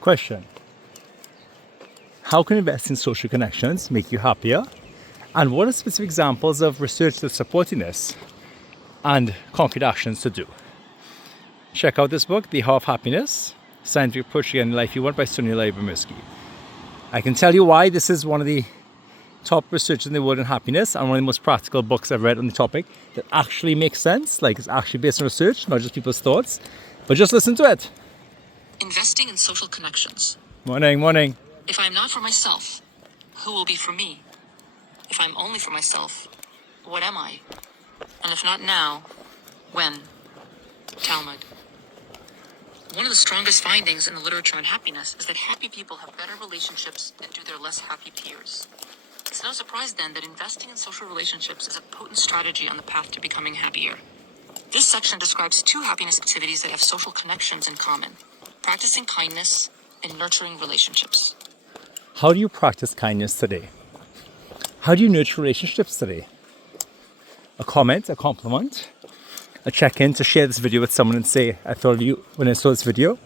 Question. How can investing in social connections make you happier? And what are specific examples of research that's supporting this and concrete actions to do? Check out this book, The How of Happiness, Scientific Approach to Getting the Life You Want by Sonia Lyubomirsky. I can tell you why this is one of the top researchers in the world in happiness and one of the most practical books I've read on the topic that actually makes sense, like it's actually based on research, not just people's thoughts. But just listen to it. Investing in social connections. Morning. If I am not for myself, who will be for me? If I'm only for myself, what am I? And if not now, when? Talmud. One of the strongest findings in the literature on happiness is that happy people have better relationships than do their less happy peers. It's no surprise then that investing in social relationships is a potent strategy on the path to becoming happier. This section describes 2 happiness activities that have social connections in common: practicing kindness and nurturing relationships. How do you practice kindness today? How do you nurture relationships today? A comment, a compliment, a check-in to share this video with someone and say, I thought of you when I saw this video.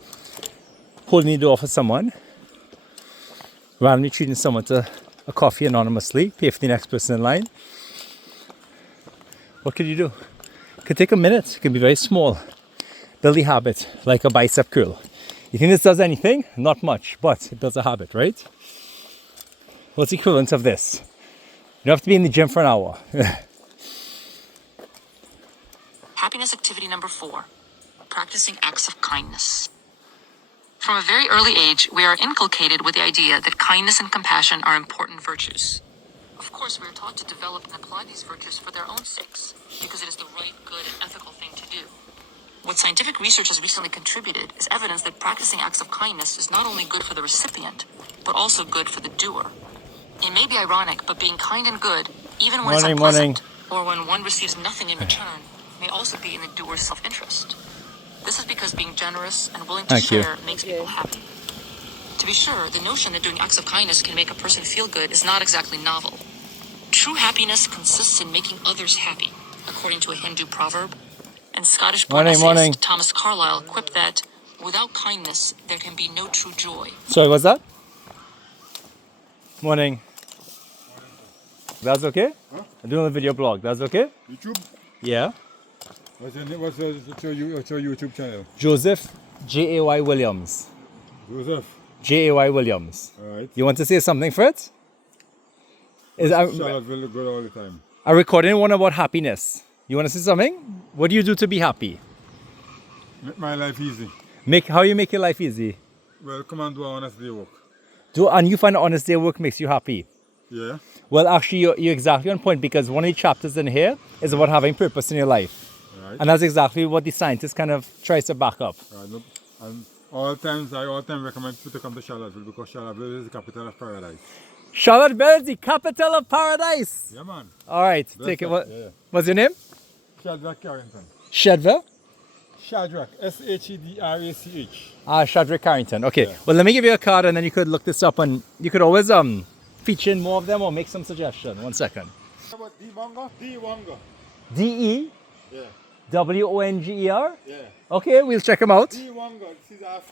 Holding the door for someone. Randomly treating someone to a coffee anonymously. Pay for the next person in line. What could you do? It could take a minute. It can be very small. Build a habit, like a bicep curl. You think this does anything? Not much, but it builds a habit, right? What's the equivalent of this? You don't have to be in the gym for an hour. Happiness activity number 4, practicing acts of kindness. From a very early age, we are inculcated with the idea that kindness and compassion are important virtues. Of course, we are taught to develop and apply these virtues for their own sakes, because it is the right, good, and ethical thing to do. What scientific research has recently contributed is evidence that practicing acts of kindness is not only good for the recipient, but also good for the doer. It may be ironic, but being kind and good, even when it's unpleasant, or when one receives nothing in return, may also be in the doer's self-interest. This is because being generous and willing to share makes people happy. To be sure, the notion that doing acts of kindness can make a person feel good is not exactly novel. True happiness consists in making others happy, according to a Hindu proverb. And Scottish born essayist Thomas Carlyle quipped that, without kindness, there can be no true joy. Sorry, what's that? Morning. That's okay? Huh? I'm doing a video blog. That's okay? YouTube? Yeah. What's your name? What's your YouTube channel? Joseph J.A.Y. Williams. Joseph. J.A.Y. Williams. Alright. You want to say something for it? Charlotte will look good all the time. I'm recording one about happiness. You want to say something? What do you do to be happy? Make my life easy. How you make your life easy? Well, come and do an honest day work. And you find honest day work makes you happy? Yeah. Well, actually, you're exactly on point, because one of the chapters in here is about having purpose in your life. Right. And that's exactly what the scientist kind of tries to back up. Nope. And all times I recommend people to come to Charlottesville, because Charlottesville is the capital of paradise. Charlottesville is the capital of paradise. Yeah, man. All right, That's take it. yeah. What's your name? Shadrach Carrington. Shedville? Shadrach. S-H-E-D-R-A-C-H. Shadrach Carrington. Okay. Yeah. Well, let me give you a card, and then you could look this up, and you could always feature in more of them or make some suggestion. 1 second. How about D-Wonga? D-Wonga. D-E? Yeah. W-O-N-G-E-R? Yeah. Okay, we'll check them out. D-Wonga. She's a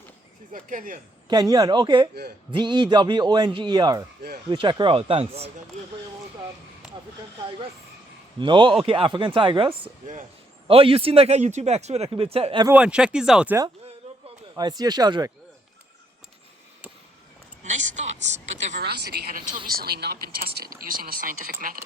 Kenyan. Kenyan, okay. Yeah. D-E-W-O-N-G-E-R. Yeah. We'll check her out, thanks. Right, and you ever about African tigress? No? Okay, African tigress. Yeah. Oh, you seem like a YouTube expert. I could be everyone, check these out, yeah? Yeah, no problem. All right, see you, Sheldrick. Nice thoughts, but their veracity had until recently not been tested using the scientific method.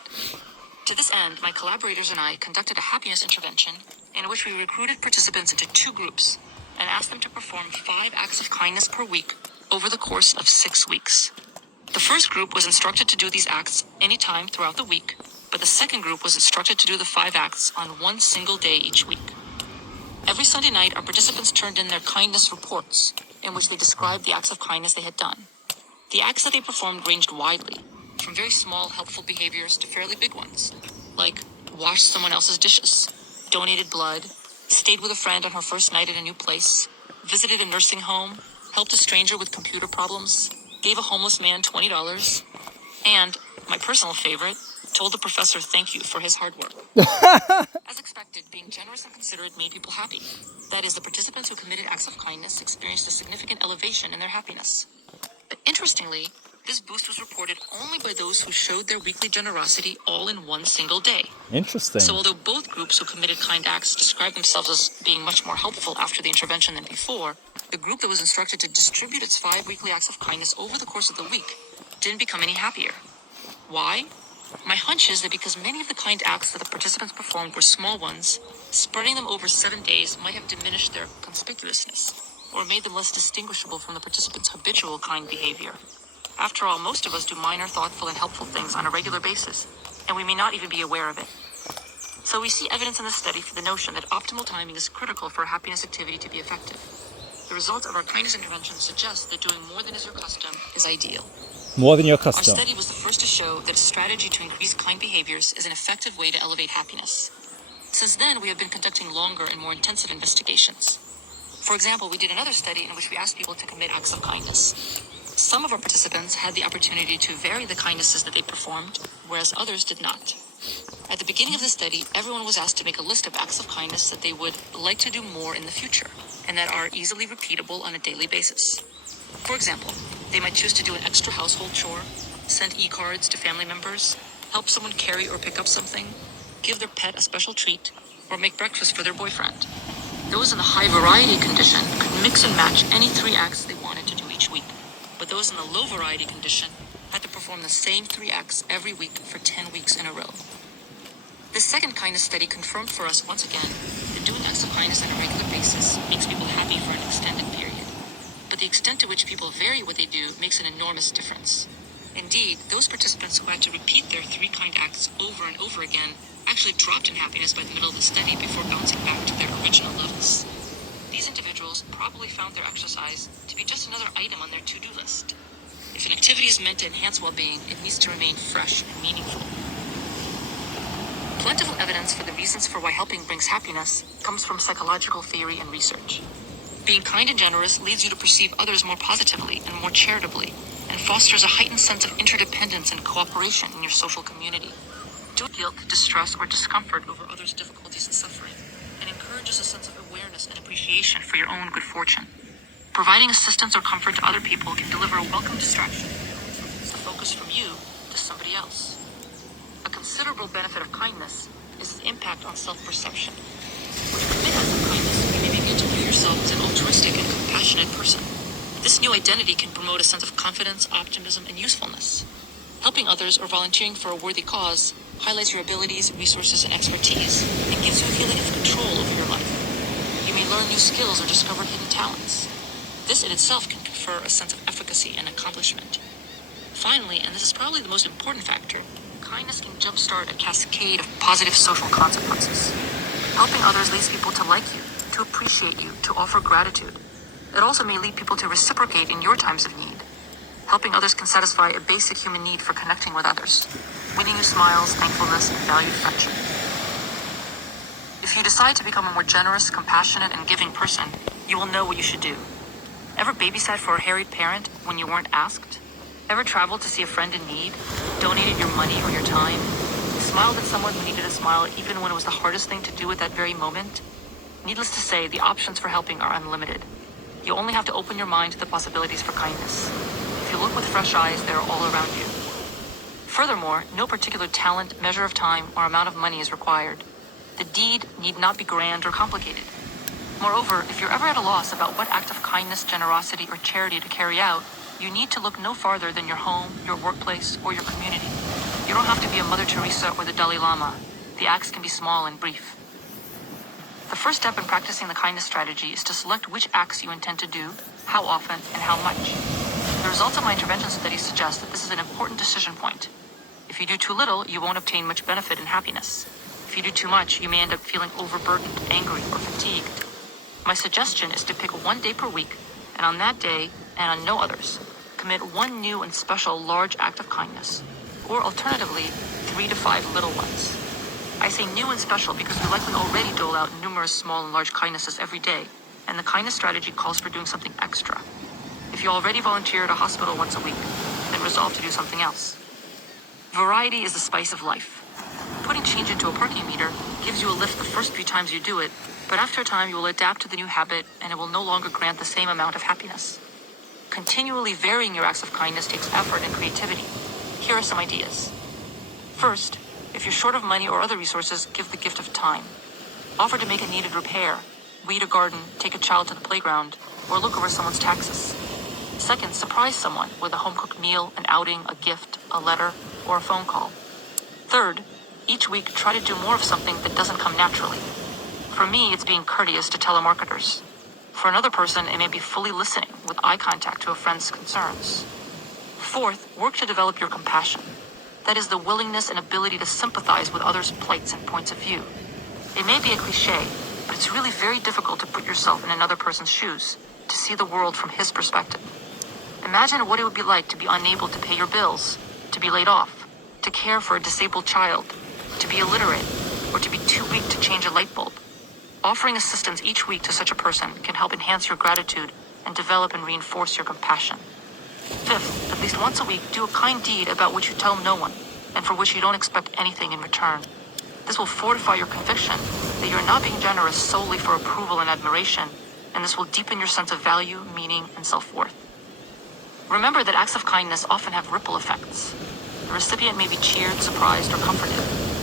To this end, my collaborators and I conducted a happiness intervention in which we recruited participants into 2 groups and asked them to perform 5 acts of kindness per week over the course of 6 weeks. The first group was instructed to do these acts anytime throughout the week, but the second group was instructed to do the 5 acts on one single day each week. Every Sunday night, our participants turned in their kindness reports, in which they described the acts of kindness they had done. The acts that they performed ranged widely, from very small, helpful behaviors to fairly big ones, like washed someone else's dishes, donated blood, stayed with a friend on her first night at a new place, visited a nursing home, helped a stranger with computer problems, gave a homeless man $20, and, my personal favorite, told the professor thank you for his hard work. As expected, being generous and considerate made people happy. That is, the participants who committed acts of kindness experienced a significant elevation in their happiness. But interestingly, this boost was reported only by those who showed their weekly generosity all in one single day. Interesting. So although both groups who committed kind acts described themselves as being much more helpful after the intervention than before, the group that was instructed to distribute its 5 weekly acts of kindness over the course of the week didn't become any happier. Why? My hunch is that because many of the kind acts that the participants performed were small ones, spreading them over 7 days might have diminished their conspicuousness, or made them less distinguishable from the participants' habitual kind behavior. After all, most of us do minor, thoughtful, and helpful things on a regular basis, and we may not even be aware of it. So we see evidence in this study for the notion that optimal timing is critical for a happiness activity to be effective. The results of our kindness intervention suggest that doing more than is your custom is ideal. More than your Our custom. study was the first to show that a strategy to increase kind behaviors is an effective way to elevate happiness. Since then, we have been conducting longer and more intensive investigations. For example, we did another study in which we asked people to commit acts of kindness. Some of our participants had the opportunity to vary the kindnesses that they performed, whereas others did not. At the beginning of the study, everyone was asked to make a list of acts of kindness that they would like to do more in the future, and that are easily repeatable on a daily basis. For example, they might choose to do an extra household chore, send e-cards to family members, help someone carry or pick up something, give their pet a special treat, or make breakfast for their boyfriend. Those in the high variety condition could mix and match any 3 acts they wanted to do each week, but those in the low variety condition had to perform the same 3 acts every week for 10 weeks in a row. This second kindness study confirmed for us once again that doing acts of kindness on a regular basis makes people happy for an extended period. But the extent to which people vary what they do makes an enormous difference. Indeed, those participants who had to repeat their 3 kind acts over and over again actually dropped in happiness by the middle of the study before bouncing back to their original levels. These individuals probably found their exercise to be just another item on their to-do list. If an activity is meant to enhance well-being, it needs to remain fresh and meaningful. Plentiful evidence for the reasons for why helping brings happiness comes from psychological theory and research. Being kind and generous leads you to perceive others more positively and more charitably, and fosters a heightened sense of interdependence and cooperation in your social community. Guilt, distress, or discomfort over others' difficulties and suffering, and encourages a sense of awareness and appreciation for your own good fortune. Providing assistance or comfort to other people can deliver a welcome distraction, the focus from you to somebody else. A considerable benefit of kindness is its impact on self-perception. When you commit acts of kindness, you may begin to view yourself as an altruistic and compassionate person. This new identity can promote a sense of confidence, optimism, and usefulness. Helping others or volunteering for a worthy cause highlights your abilities, resources, and expertise, and gives you a feeling of control over your life. You may learn new skills or discover hidden talents. This in itself can confer a sense of efficacy and accomplishment. Finally, and this is probably the most important factor, kindness can jumpstart a cascade of positive social consequences. Helping others leads people to like you, to appreciate you, to offer gratitude. It also may lead people to reciprocate in your times of need. Helping others can satisfy a basic human need for connecting with others, winning you smiles, thankfulness, and valued friendship. If you decide to become a more generous, compassionate, and giving person, you will know what you should do. Ever babysat for a harried parent when you weren't asked? Ever traveled to see a friend in need? Donated your money or your time? Smiled at someone who needed a smile even when it was the hardest thing to do at that very moment? Needless to say, the options for helping are unlimited. You only have to open your mind to the possibilities for kindness. If you look with fresh eyes, they are all around you. Furthermore, no particular talent, measure of time, or amount of money is required. The deed need not be grand or complicated. Moreover, if you're ever at a loss about what act of kindness, generosity, or charity to carry out, you need to look no farther than your home, your workplace, or your community. You don't have to be a Mother Teresa or the Dalai Lama. The acts can be small and brief. The first step in practicing the kindness strategy is to select which acts you intend to do, how often, and how much. The results of my intervention studies suggest that this is an important decision point. If you do too little, you won't obtain much benefit and happiness. If you do too much, you may end up feeling overburdened, angry, or fatigued. My suggestion is to pick 1 day per week, and on that day, and on no others, commit 1 new and special large act of kindness, or alternatively, 3 to 5 little ones. I say new and special because we likely already dole out numerous small and large kindnesses every day, and the kindness strategy calls for doing something extra. If you already volunteer at a hospital once a week, then resolve to do something else. Variety is the spice of life. Putting change into a parking meter gives you a lift the first few times you do it, but after a time you will adapt to the new habit and it will no longer grant the same amount of happiness. Continually varying your acts of kindness takes effort and creativity. Here are some ideas. First, if you're short of money or other resources, give the gift of time. Offer to make a needed repair, weed a garden, take a child to the playground, or look over someone's taxes. Second, surprise someone with a home-cooked meal, an outing, a gift, a letter, or a phone call. Third, each week try to do more of something that doesn't come naturally. For me, it's being courteous to telemarketers. For another person, it may be fully listening with eye contact to a friend's concerns. Fourth, work to develop your compassion. That is the willingness and ability to sympathize with others' plights and points of view. It may be a cliche, but it's really very difficult to put yourself in another person's shoes, to see the world from his perspective. Imagine what it would be like to be unable to pay your bills, to be laid off, to care for a disabled child, to be illiterate, or to be too weak to change a light bulb. Offering assistance each week to such a person can help enhance your gratitude and develop and reinforce your compassion. Fifth, at least once a week, do a kind deed about which you tell no one, and for which you don't expect anything in return. This will fortify your conviction that you are not being generous solely for approval and admiration, and this will deepen your sense of value, meaning, and self-worth. Remember that acts of kindness often have ripple effects. The recipient may be cheered, surprised, or comforted,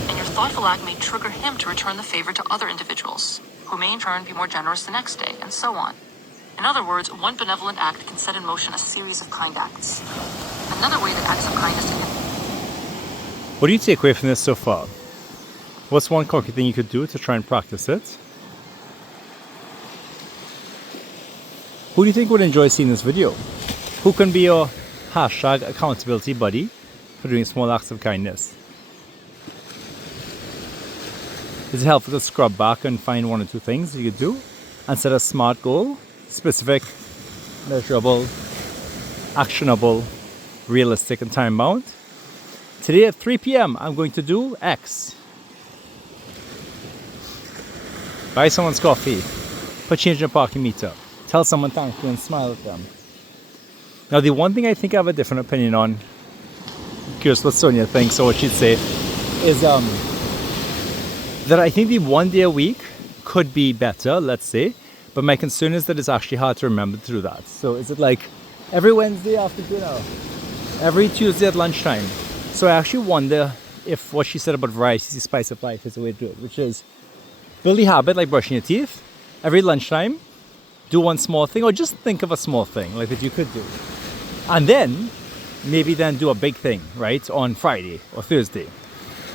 and your thoughtful act may trigger him to return the favor to other individuals, who may in turn be more generous the next day, and so on. In other words, one benevolent act can set in motion a series of kind acts. Another way that acts of kindness can... What do you take away from this so far? What's one concrete thing you could do to try and practice it? Who do you think would enjoy seeing this video? Who can be your hashtag accountability buddy for doing small acts of kindness? Is it helpful to scrub back and find one or two things you could do and set a SMART goal? Specific, measurable, actionable, realistic, and time bound. Today at 3 p.m. I'm going to do X. Buy someone's coffee. Put change in a parking meter. Tell someone thank you and smile at them. Now the one thing I think I have a different opinion on, curious what Sonia thinks or what she'd say, is that I think the 1 day a week could be better, let's say. But my concern is that it's actually hard to remember to do that. So is it like every Wednesday after dinner? Every Tuesday at lunchtime? So I actually wonder if what she said about variety is the spice of life is the way to do it, which is build the habit like brushing your teeth. Every lunchtime, do one small thing or just think of a small thing like that you could do. And then, maybe then do a big thing, right? On Friday or Thursday.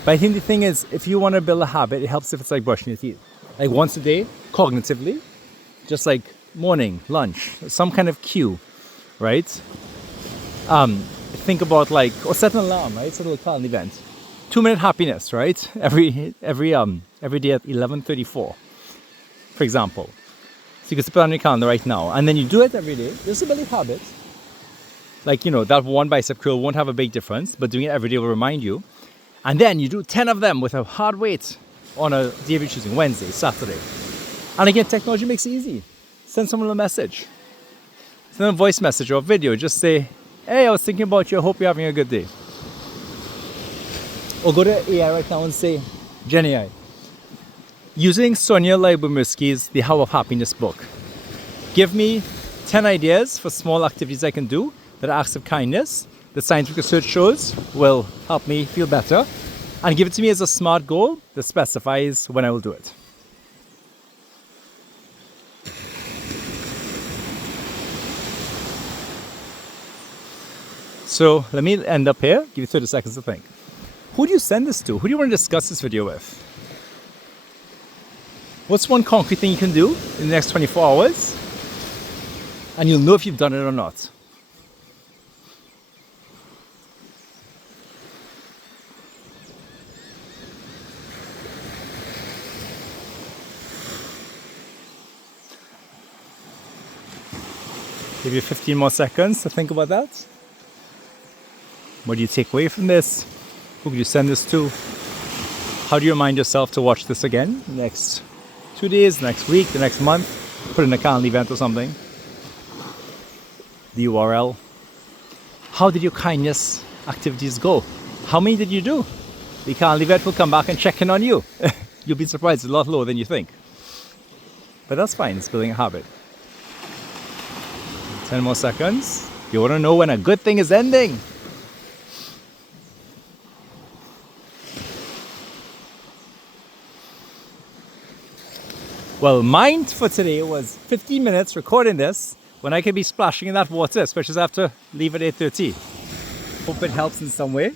But I think the thing is, if you want to build a habit, it helps if it's like brushing your teeth. Like once a day, cognitively. Just like morning, lunch, some kind of cue, right? Think about like, or set an alarm, right? Set a little calendar event. 2-minute happiness, right? Every day at 11:34, for example. So you can put it on your calendar right now, and then you do it every day. Just a building habit. Like, you know, that one bicep curl won't have a big difference, but doing it every day will remind you. And then you do 10 of them with a hard weight on a day you're choosing, Wednesday, Saturday. And again, technology makes it easy. Send someone a message. Send them a voice message or a video. Just say, hey, I was thinking about you. I hope you're having a good day. Or go to AI right now and say, Gen AI, using Sonia Lyubomirsky's The How of Happiness book, give me 10 ideas for small activities I can do that are acts of kindness that scientific research shows will help me feel better, and give it to me as a SMART goal that specifies when I will do it. So let me end up here, give you 30 seconds to think. Who do you send this to? Who do you want to discuss this video with? What's one concrete thing you can do in the next 24 hours? And you'll know if you've done it or not. Give you 15 more seconds to think about that. What do you take away from this? Who could you send this to? How do you remind yourself to watch this again? Next 2 days, next week, the next month? Put in a calendar event or something. The URL. How did your kindness activities go How many did you do? The carnival vet will come back and check in on you. You'll be surprised, it's a lot lower than you think. But that's fine, it's building a habit. 10 more seconds. You want to know when a good thing is ending. Well, mine for today was 15 minutes recording this when I could be splashing in that water, especially as I have to leave at 8:30. Hope it helps in some way.